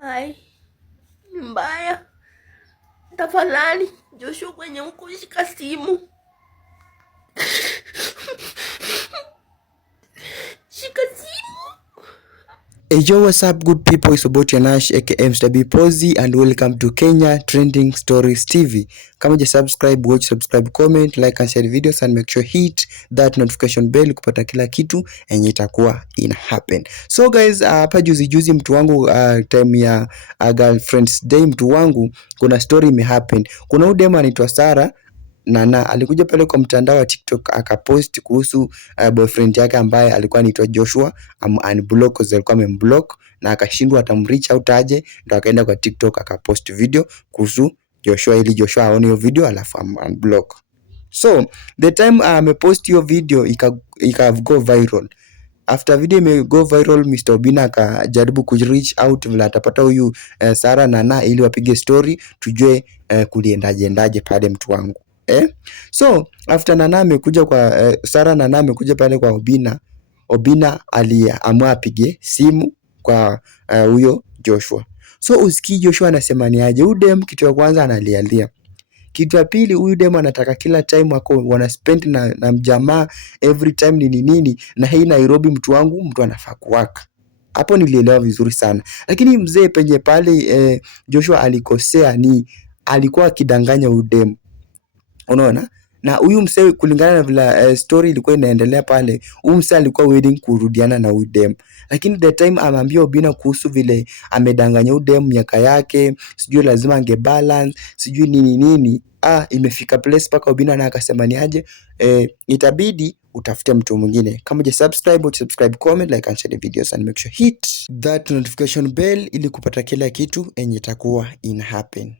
Hai, ni mbaya. Tafadhali Joshua, kwenye huko shika simu. Shika simu. Hey yo, what's up good people, it's about Nash aka Mr. B Posy and welcome to Kenya Trending Stories TV. Kama je subscribe, watch, subscribe, comment, like and share videos and make sure hit that notification bell kupata kila kitu yenye itakuwa ina happen. So guys, hapa juzi mtu wangu time ya girlfriend's day, mtu wangu kuna story imehappen. Kuna udema anaitwa Sarah Nana alikuja pale kwa mtandao wa TikTok akapost kuhusu boyfriend yake ambaye alikuwa anaitwa Joshua, unblock cause alikuwa amemblock na akashindwa atamreach out aje, ndo akaenda kwa TikTok akapost video kuhusu Joshua ili Joshua aone hiyo video alafu unblock. So the time amepost hiyo video ika go viral. After video ime go viral, Mr. Obina akajaribu ku reach out vile atapata huyu Sarah Nana ili wapige story tujue kuliendaje pale mtu wangu. So after Nana amekuja kwa Sarah Nana amekuja pale kwa Obina aliamua apige simu kwa huyo Joshua. So usikii Joshua anasema ni aje, huyu dem kitu ya kwanza analialia. Kitu ya pili, huyu dem anataka kila time wako wana spend na mjamaa every time nini na hii Nairobi mtu wangu, mtu anafaa kuwaka. Hapo nilielewa vizuri sana. Lakini mzee penye pale Joshua alikosea ni alikuwa akidanganya huyu dem. Unaona? Na huyu msee kulingana na vile story ilikuwa inaendelea pale, huyu msee alikuwa willing kurudiana na huyu dem. Lakini the time ameambia Obina kuhusu vile amedanganya huyu dem miaka yake, sijui lazima angebalance, sijui nini, imefika place paka Obina na akasema ni aje, itabidi utafute mtu mwingine. Kama je subscribe, comment, like and share the videos and make sure hit that notification bell ili kupata kila kitu enye itakuwa in happen.